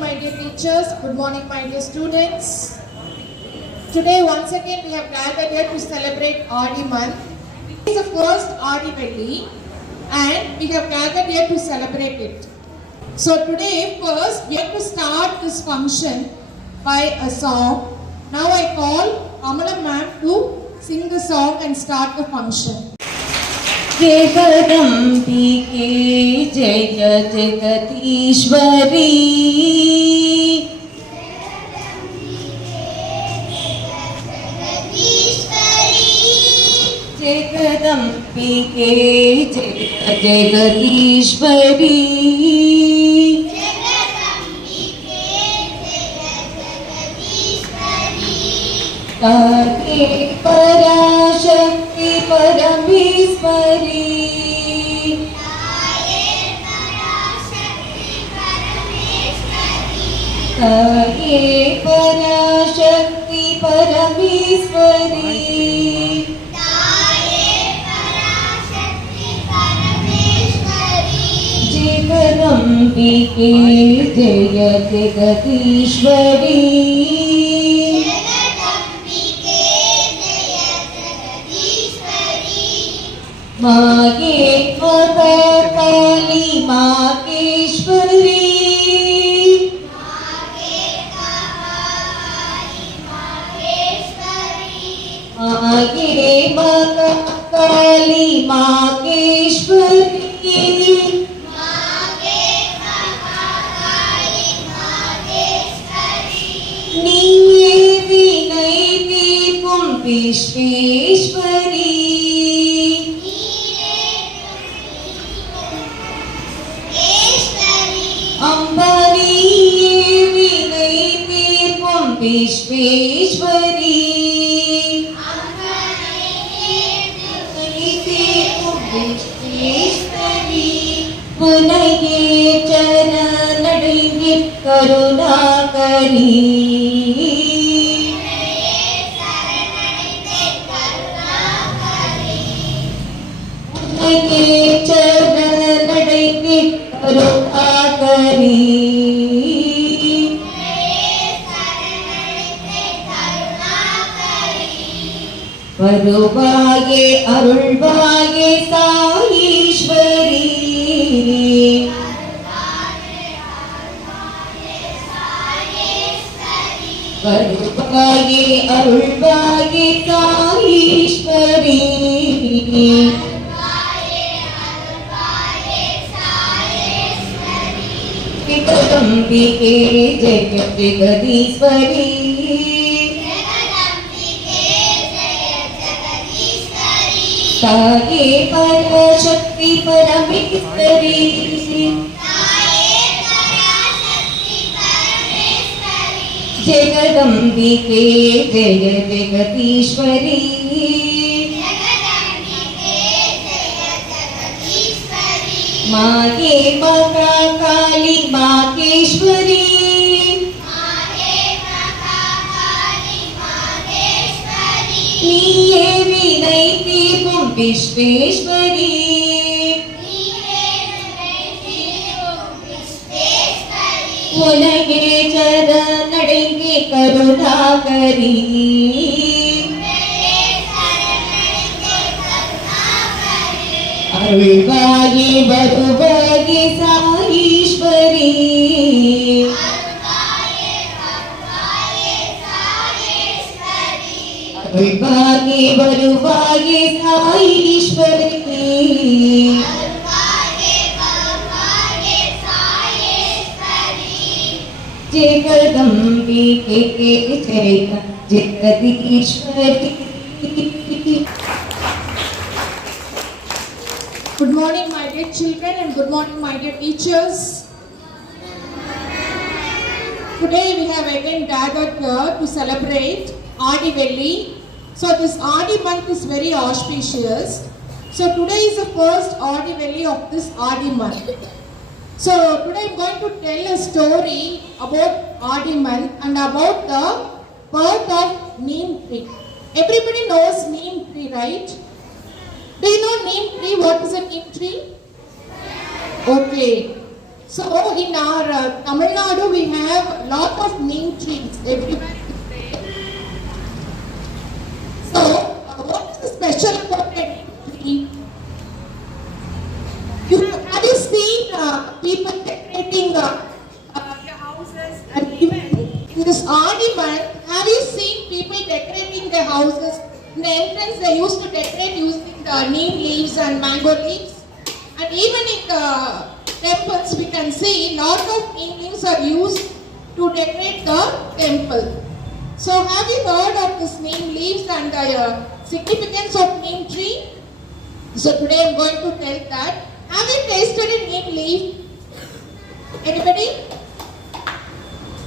My dear teachers, good morning my dear students. Today once again we have gathered here to celebrate Adi month. It is the first Adi Velli and we have gathered here to celebrate it. So today first we have to start this function by a song. Now I call Amala ma'am to sing the song and start the function. जगदम्बिके जय जगदीश्वरी जगदम्बिके जय जगदीश्वरी ताके पराशक्ति परमेश्वरी ताके पराशक्ति परमेश्वरी जगदम्बिके जय जगदीश्वरी मागे माता काली माकेश्वरी मागे माता काली माकेश्वरी नीये विनयते पुं विश्वेश्वरी विश्वेश्वरी पुनये चरण नड़ेंगे करुणा करी पुनये चरण नड़ेंगे करुणा करी வருவாயே அருள்வாயே சாயீஸ்வரி வருவாயே அருள்வாயே சாயீஸ்வரி ஜகதம்பிகே ஜெய ஜகதீஸ்வரி ताके पराशक्ति परमेश्वरी जगदम्बिके जय जगदीश्वरी मागे माता काली माकेश्वरी नीये विनयते पुं विश्वेश्वरी पुनये चरण नड़ेंगे करुणा करी अरुள்வாயே வருவாயே சாயீஸ்வரி अरुள்வாயே வருவாயே சாயீஸ்வரி जगदम्बिके जय Jagadishwari. Good morning my dear children and good morning my dear teachers. Today we have again gathered here to celebrate Adi Velli. So this Adi month is very auspicious. So today is the first Adi Velli of this Adi month. So today I am going to tell a story about Adi month and about the birth of neem tree. Everybody knows neem tree, right? Do you know neem tree? What is a neem tree? Okay. So in our Tamil Nadu, we have lot of neem trees everywhere. So what is the special about a neem tree? Have you seen people decorating their houses? And even in this Aadi month, have you seen people decorating their houses? In the entrance, they used to decorate using the neem leaves and mango leaves. And even in the temples, we can see lot of neem leaves are used to decorate the temple. So have you heard of this neem leaves and the significance of neem tree? So today I am going to tell that. Have you tasted a neem leaf? Anybody?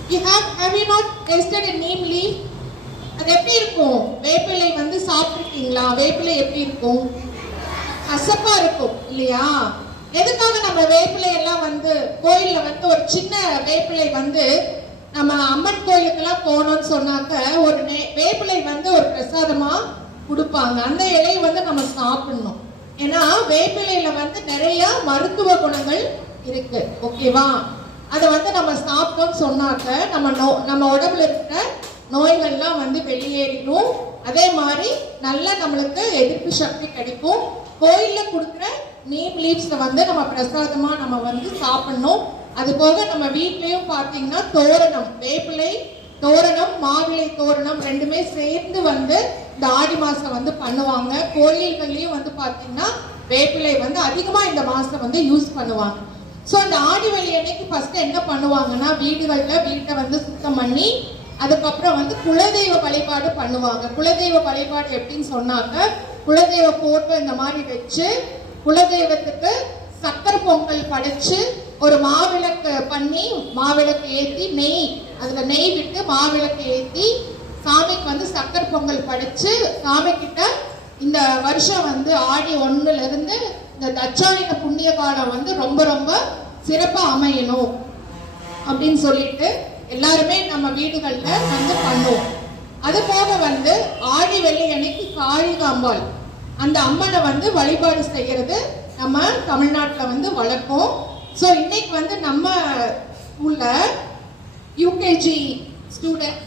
Have you not tasted a neem leaf? அது எப்படி இருக்கும்? வேப்பிலை வந்து சாப்பிட்டுருக்கீங்களா? வேப்பிலை எப்படி இருக்கும்? கசப்பா இருக்கும் இல்லையா? எதுக்காக நம்ம வேப்பிலை எல்லாம் வந்து கோயில்ல வந்து ஒரு சின்ன வேப்பிலை வந்து நம்ம அம்மன் கோயிலுக்கெல்லாம் போனோம்னு சொன்னாக்க ஒரு வேப்பிலை வந்து ஒரு பிரசாதமா கொடுப்பாங்க. அந்த இலையை வந்து நம்ம சாப்பிடணும். ஏன்னா வேப்பிலையில வந்து நிறைய மருத்துவ குணங்கள் இருக்கு. ஓகேவா? அதை வந்து நம்ம சாப்பிட்டோம்னு சொன்னாக்க நம்ம உடம்புல இருக்கிற நோய்கள்லாம் வந்து வெளியேறிடும். அதே மாதிரி நல்லா நம்மளுக்கு எதிர்ப்பு சக்தி கிடைக்கும். கோயில்ல கொடுக்குற நீம் லீவ்ஸ் வந்து நம்ம பிரசாதமா நம்ம வந்து சாப்பிடணும். அது போக நம்ம வீட்லயும் பாத்தீங்கன்னா தோரணம், வேப்பிலை தோரணம், மாவிலை தோரணம் ரெண்டுமே சேர்ந்து வந்து இந்த ஆடி மாசம் வந்து பண்ணுவாங்க. கோயில்கள்லயும் வந்து பாத்தீங்கன்னா வேப்பிலை வந்து அதிகமா இந்த மாசம் வந்து யூஸ் பண்ணுவாங்க. ஸோ இந்த ஆடி வெள்ளி அன்னைக்கு ஃபர்ஸ்ட் என்ன பண்ணுவாங்கன்னா வீட்டை வந்து சுத்தம் பண்ணி அதுக்கப்புறம் வந்து குலதெய்வ வழிபாடு பண்ணுவாங்க. குலதெய்வ வழிபாடு எப்படின்னு சொன்னாங்க, குலதெய்வ போட்டோ இந்த மாதிரி வச்சு குலதெய்வத்துக்கு சக்கரை பொங்கல் படைச்சு ஒரு மாவிளக்கு பண்ணி மாவிளக்கு ஏற்றி அதுல நெய் விட்டு மாவிளக்கு ஏற்றி சாமிக்கு வந்து சக்கரை பொங்கல் படைச்சு சாமி கிட்ட இந்த வருஷம் வந்து ஆடி 1ல இருந்து இந்த தட்சாயன புண்ணிய காலம் வந்து ரொம்ப ரொம்ப சிறப்பா அமையணும் அப்படின்னு சொல்லிட்டு எல்லாருமே நம்ம வீடுகள்ல வந்து பண்ணுவோம். அது போக வந்து ஆடி வெள்ளி அன்னைக்கு காளிகாம்பாள் அந்த அம்மனை வந்து வழிபாடு செய்யறது நம்ம தமிழ்நாட்டில் வந்து வழக்கம். ஸோ இன்னைக்கு வந்து நம்ம ஸ்கூல்ல UKG student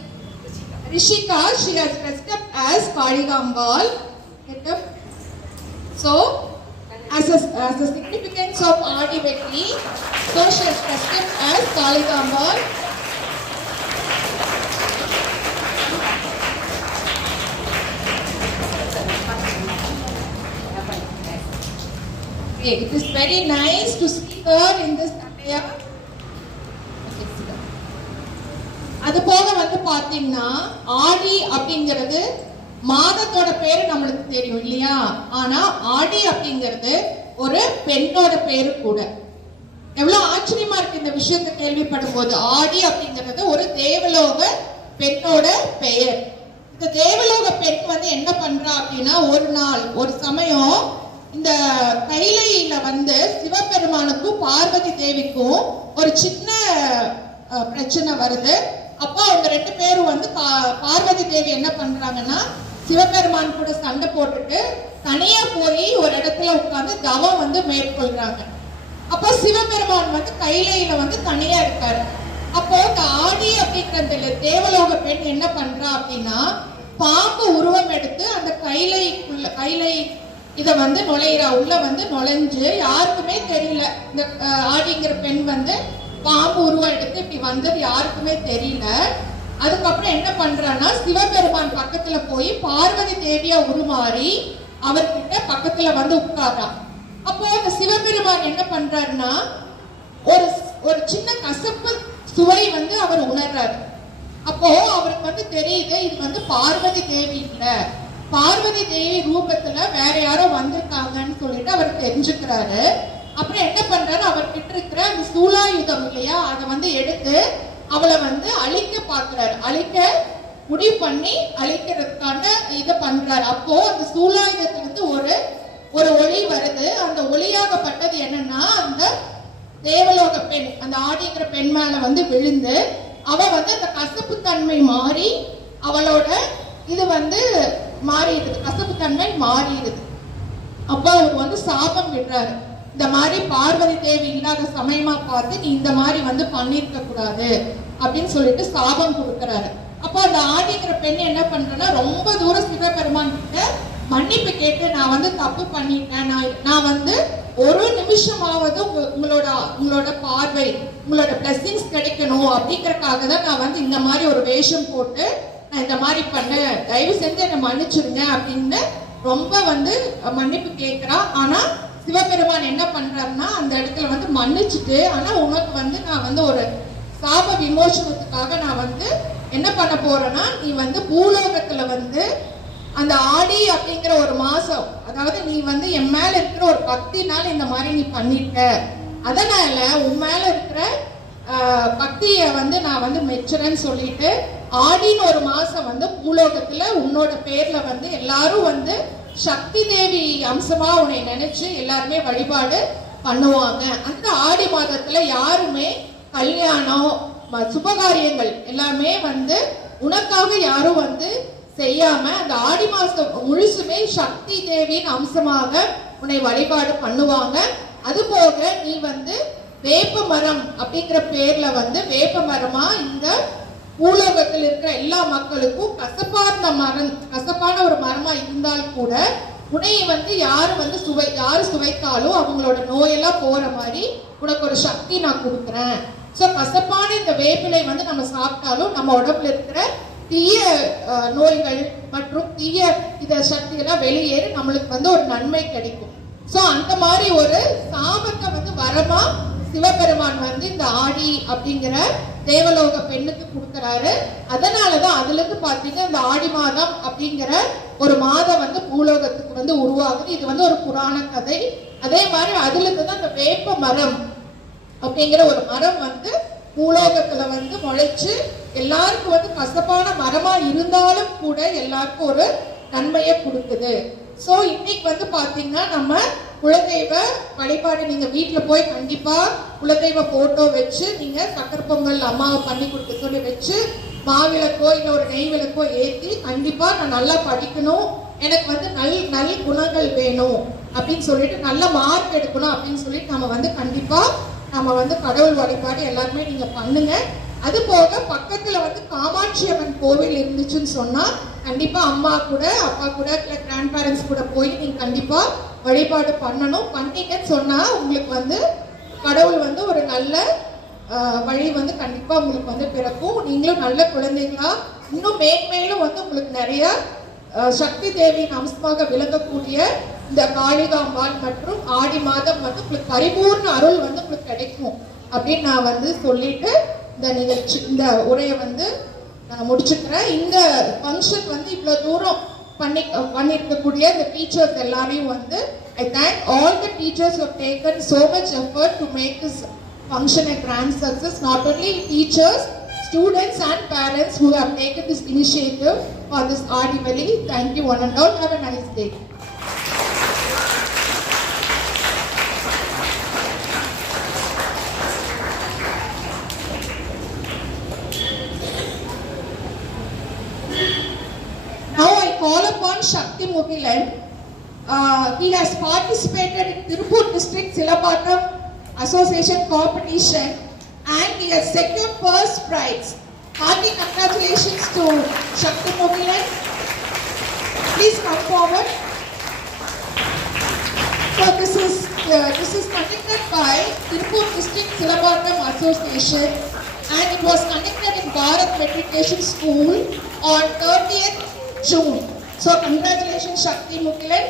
Rishika, she has dressed up as Kaligambal. So as a significance of Aadi Velli, so she has dressed up as Kaligambal. Okay, it is very nice to see her in this attire. அது போக வந்து பாத்தீங்கன்னா ஆடி அப்படிங்கிறது மாதத்தோட பேரு நம்மளுக்கு தெரியும் இல்லையா? ஆனா ஆடி அப்படிங்கிறது ஒரு பெண்ணோட பேரு கூட. எவ்வளவு ஆச்சரியமா இருக்கு இந்த விஷயத்தை கேள்விப்படும் போது. ஆடி அப்படிங்கிறது ஒரு தேவலோக பெண்ணோட பெயர். இந்த தேவலோக பெண் வந்து என்ன பண்றா அப்படின்னா ஒரு சமயம் இந்த கைலையில வந்து சிவபெருமானுக்கும் பார்வதி தேவிக்கும் ஒரு சின்ன பிரச்சனை வருது. அப்போ அவங்க 2 பேரும் வந்து பார்வதி தேவி என்ன பண்றாங்கன்னா சிவபெருமான் கூட சண்டை போட்டுட்டு தனியா போய் ஒரு இடத்துல உட்கார்ந்து தவம் வந்து மேற்கொள்றாங்க. அப்போ சிவபெருமான் வந்து கைலையில வந்து தனியா இருக்காரு. அப்போ இந்த ஆடி அப்படிங்கிற தேவலோக பெண் என்ன பண்றா அப்படின்னா பாம்பு உருவம் எடுத்து அந்த கைலை இத வந்து நுழையிறா. உள்ள வந்து நுழைஞ்சு யாருக்குமே தெரியல இந்த ஆடிங்கிற பெண் வந்து பாம்பு உருவம் எடுத்து இப்படி வந்தது யாருக்குமே தெரியல. அதுக்கப்புறம் என்ன பண்றான்னா சிவபெருமான் பக்கத்துல போய் பார்வதி தேவியா உருமாறி அவர்கிட்ட பக்கத்துல வந்து உட்கார்றான். அப்போ அந்த சிவபெருமான் என்ன பண்றாருன்னா ஒரு சின்ன கசப்பு சுவை வந்து அவர் உணர்றாரு. அப்போ அவருக்கு வந்து தெரியுது இது வந்து பார்வதி தேவி இல்ல, பார்வதி தேவி ரூபத்துல வேற யாரோ வந்திருக்காங்கன்னு சொல்லிட்டு அவர் தெரிஞ்சுக்கிறாரு. அப்புறம் என்ன பண்றாரு, அவர்கிட்ட இருக்கிற அந்த சூலாயுதம் இல்லையா அதை வந்து எடுத்து அவளை வந்து அழிக்க பாக்குறாரு. அழிக்க முடிவு பண்ணி அழிக்கிறதுக்கான இதை பண்றாரு. அப்போ அந்த சூலாயுதத்திலிருந்து ஒரு ஒளி வருது. அந்த ஒளியாகப்பட்டது என்னன்னா அந்த தேவலோக பெண் அந்த ஆடிங்கிற பெண் மேல வந்து விழுந்து அவ வந்து அந்த கசப்பு தன்மை மாறி அவளோட இது வந்து மாறிடுது, கசப்பு தன்மை மாறிடுது. அப்ப அவர் வந்து சாபம் விடுறாரு. இந்த மாதிரி பார்வதி தேவி இல்லாத சமயமா பார்த்து நீ இந்த மாதிரி வந்து பண்ணிருக்க கூடாது அப்படின்னு சொல்லிட்டு சாபம் கொடுக்கறாரு. அப்போ அந்த ஆடிங்கிற பெண் என்ன பண்றேன்னா ரொம்ப தூரம் சிவபெருமான் கிட்ட மன்னிப்பு கேட்டு நான் வந்து தப்பு பண்ணிட்டேன், நான் வந்து ஒரு நிமிஷமாவது உங்களோட பார்வை உங்களோட பிளஸிங்ஸ் கிடைக்கணும் அப்படிங்கறக்காக தான் நான் வந்து இந்த மாதிரி ஒரு வேஷம் போட்டு நான் இந்த மாதிரி பண்ணேன், தயவு செஞ்சு என்னை மன்னிச்சிருங்க அப்படின்னு ரொம்ப வந்து மன்னிப்பு கேட்கிறா. ஆனா சிவபெருமான் என்ன பண்றாருன்னா அந்த இடத்துல வந்து மன்னிச்சுட்டு, ஆனா உனக்கு வந்து நான் வந்து ஒரு சாப விமோசனத்துக்காக நான் வந்து என்ன பண்ண போறேன்னா நீ வந்து பூலோகத்துல வந்து அந்த ஆடி அப்படிங்கிற ஒரு மாசம், அதாவது நீ வந்து என் மேல இருக்கிற ஒரு பக்தினால இந்த மாதிரி நீ பண்ணிட்ட, அதனால உன் மேல இருக்கிற பக்திய வந்து நான் வந்து மெச்சுறேன்னு சொல்லிட்டு ஆடின்னு ஒரு மாசம் வந்து பூலோகத்துல உன்னோட பேர்ல வந்து எல்லாரும் வந்து சக்தி தேவி அம்சமா உன்னை நினைச்சு எல்லாருமே வழிபாடு பண்ணுவாங்க. அந்த ஆடி மாதத்துல யாருமே கல்யாணம் சுபகாரியங்கள் எல்லாமே வந்து உனக்காக யாரும் வந்து செய்யாம அந்த ஆடி மாசம் முழுசுமே சக்தி தேவியின் அம்சமாக உன்னை வழிபாடு பண்ணுவாங்க. அது போக நீ வந்து வேப்ப மரம் அப்படிங்கிற பேர்ல வந்து வேப்ப மரமா இந்த பூலோகத்தில் இருக்கிற எல்லா மக்களுக்கும் கசப்பான ஒரு மரமா இருந்தால் கூட உன்னை வந்து யாரு சுவைத்தாலும் அவங்களோட நோயெல்லாம் போற மாதிரி உனக்கு ஒரு சக்தி நான் கொடுக்குறேன். சோ கசப்பான இந்த வேப்பிலை வந்து நம்ம சாப்பிட்டாலும் நம்ம உடம்புல இருக்கிற தீய நோய்கள் மற்றும் தீய சக்திகள்லாம் வெளியேறி நம்மளுக்கு வந்து ஒரு நன்மை கிடைக்கும். சோ அந்த மாதிரி ஒரு சாபத்தை வந்து வரமா சிவபெருமான் வந்து இந்த ஆடி அப்படிங்கிற தேவலோக பெண்ணுக்கு கொடுக்கிறாரு. அதனாலதான் அதுல இருந்து பாத்தீங்கன்னா இந்த ஆடி மாதம் அப்படிங்கிற ஒரு மாதம் வந்து பூலோகத்துக்கு வந்து உருவாகுது. இது வந்து ஒரு புராண கதை. அதே மாதிரி அதுல இருந்து தான் இந்த வேப்ப மரம் அப்படிங்கிற ஒரு மரம் வந்து பூலோகத்துல வந்து முளைச்சு எல்லாருக்கும் வந்து கசப்பான மரமா இருந்தாலும் கூட எல்லாருக்கும் ஒரு நன்மையை கொடுக்குது. சோ இன்னைக்கு வந்து பாத்தீங்கன்னா நம்ம குலதெய்வ வழிபாடு நீங்க வீட்டுல போய் கண்டிப்பா குலதெய்வ போட்டோ வச்சு நீங்க சக்கரை பொங்கல் அம்மாவை பண்ணி கொடுக்க சொல்லி வச்சு மாவிளக்கோ இல்ல ஒரு நெய் விளக்கோ ஏற்றி கண்டிப்பா நான் நல்லா படிக்கணும், எனக்கு வந்து நல்ல குணங்கள் வேணும் அப்படின்னு சொல்லிட்டு நல்ல மார்க் எடுக்கணும் அப்படின்னு சொல்லிட்டு நம்ம வந்து கண்டிப்பா நம்ம வந்து கடவுள் வழிபாடு எல்லாருமே நீங்க பண்ணுங்க. அது போக பக்கத்துல வந்து காமாட்சி அம்மன் கோவில் இருந்துச்சுன்னு சொன்னா கண்டிப்பா அம்மா கூட அப்பா கூட இல்ல கிராண்ட் பேரண்ட்ஸ் கூட போய் நீங்க கண்டிப்பா வழிபாடு பண்ணணும். பண்ணீங்கன்னு சொன்னா உங்களுக்கு வந்து கடவுள் வந்து ஒரு நல்ல வழி வந்து கண்டிப்பா உங்களுக்கு வந்து பிறக்கும். நீங்களும் நல்ல குழந்தைங்களா இன்னும் மேன்மேலும் வந்து உங்களுக்கு நிறைய சக்தி தேவியின் அம்சமாக விளங்கக்கூடிய இந்த காளிகாம்பாள் மற்றும் ஆடி மாதம் வந்து உங்களுக்கு பரிபூர்ண அருள் வந்து உங்களுக்கு கிடைக்கும் அப்படின்னு நான் வந்து சொல்லிட்டு இந்த உரையை வந்து நான் முடிச்சுக்கிறேன். இந்த ஃபங்க்ஷன் வந்து இவ்வளவு தூரம் பண்ணிருக்கக்கூடிய இந்த டீச்சர்ஸ் எல்லாரையும் வந்து I thank all the teachers who have taken so much effort to make this function a grand success. Not only teachers, students and parents who have taken this initiative for this Aadivali. Thank you one and all. Have a nice day. Now I call upon Shakti Mugilan. He has participated in Tirupur District Silapatam Association competition and he has secured first prize. Hearty congratulations to Shakti Mugilan. Please come forward. So this is conducted by Tirupur District Silapatam Association and it was conducted in Bharat Meditation School on 30th June. So congratulations Shakti Mugilan.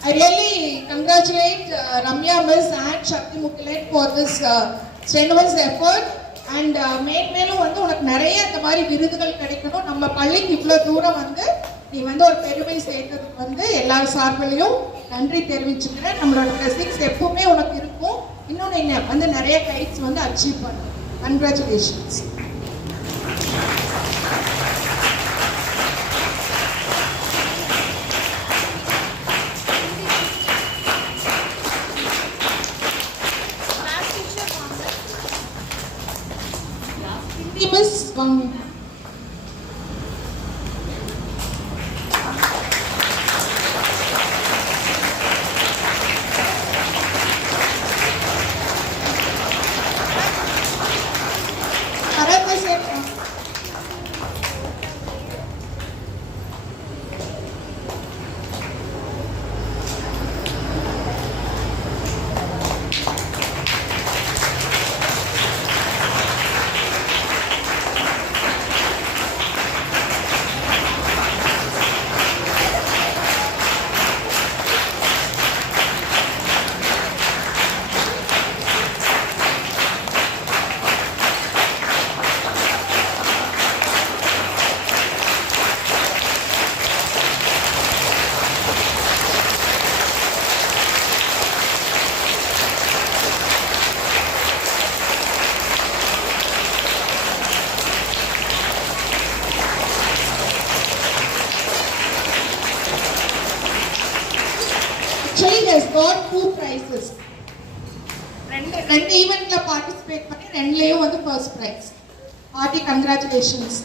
I really congratulate Ramya Miss and Shakti Mugilan for this strenuous effort and மேலும் வந்து உனக்கு நிறைய இந்த மாதிரி விருதுகள் கிடைக்கணும். நம்ம பள்ளிக்கு இவ்வளவு தூரம் வந்து நீ வந்து ஒரு பெருமை சேர்த்ததுக்கு வந்து எல்லா சார்பிலையும் நன்றி தெரிவிச்சுக்கிறேன். நம்மளோட பிளஸிங்ஸ் எப்பவுமே உனக்கு இருக்கும். இன்னும் நீ வந்து நிறைய கைட்ஸ் வந்து அச்சீவ் பண்ணணும். கங்க்ராச்சுலேஷன்ஸ். Miss பார்ட்டிசிபேட் பண்ணி ரெண்டுலேயும் வந்து ஃபர்ஸ்ட் ப்ரைஸ். RT congratulations.